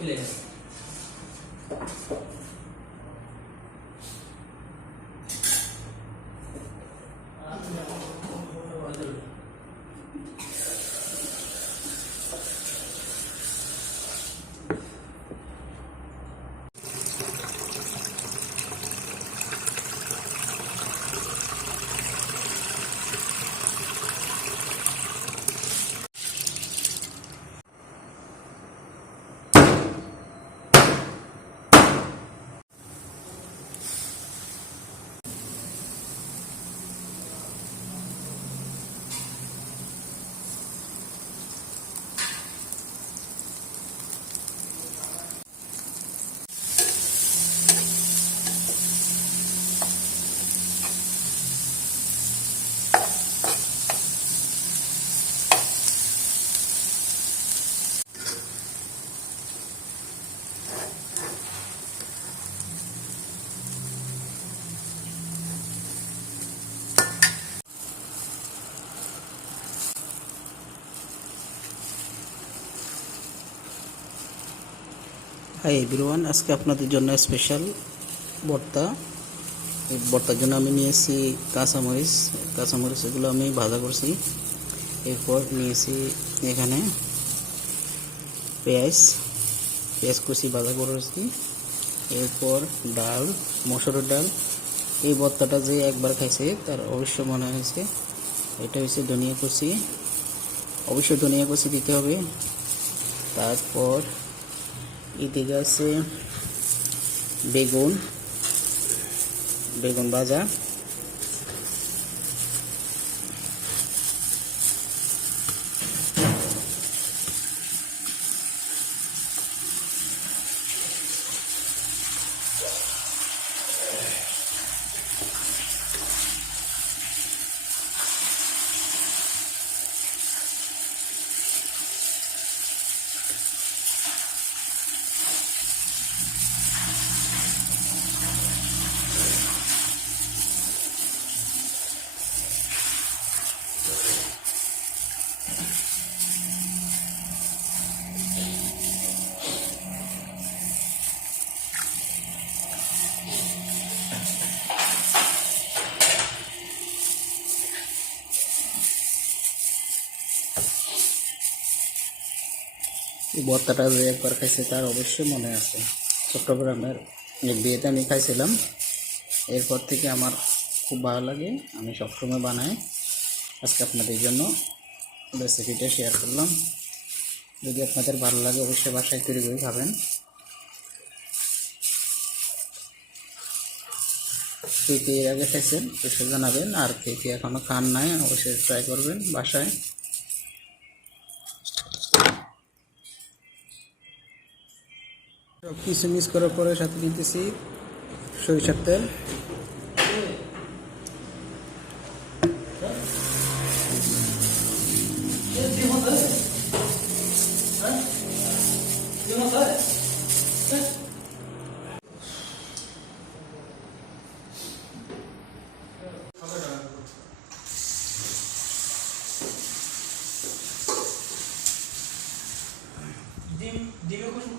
filé. Hi everyone আজকে আপনাদের জন্য স্পেশাল ভর্তা। এই ভর্তার জন্য আমি নিয়েছি কাঁচামরিচ। কাঁচামরিচ এগুলো আমি ভাজা করছি। এরপর নিয়েছি এখানে পেঁয়াজ। পেঁয়াজ কুচি ভাজা করেছি। এরপর ডাল, মসুরের ডাল। এই ভর্তাটা যে একবার খাইছে, তার অবশ্য মনে হয়েছে। এটা হচ্ছে ধনিয়া কুচি। অবশ্যই ধনিয়া কুচি দিতে হবে। তারপর এদিকে আছে বেগুন বেগুন ভাজা। ভর্তাটা যে একবার খাইছে তার অবশ্যই মনে আছে। চট্টগ্রামের বিয়েতে আমি খাইছিলাম। এরপর থেকে আমার খুব ভালো লাগে, আমি সবসময় বানাই। আজকে আপনাদের জন্য রেসিপিটা শেয়ার করলাম। যদি আপনাদের ভালো লাগে, অবশ্যই বাসায় তৈরি করে খাবেন। কে কে এর আগে খাইছেন অবশ্যই জানাবেন। আর কে কে এখনও খান নাই, অবশ্যই ট্রাই করবেন বাসায়। সব কিছু মিক্স করার পরে সাথে দিতেছি সরিষার তেল। ডিম ডিমে কুসুম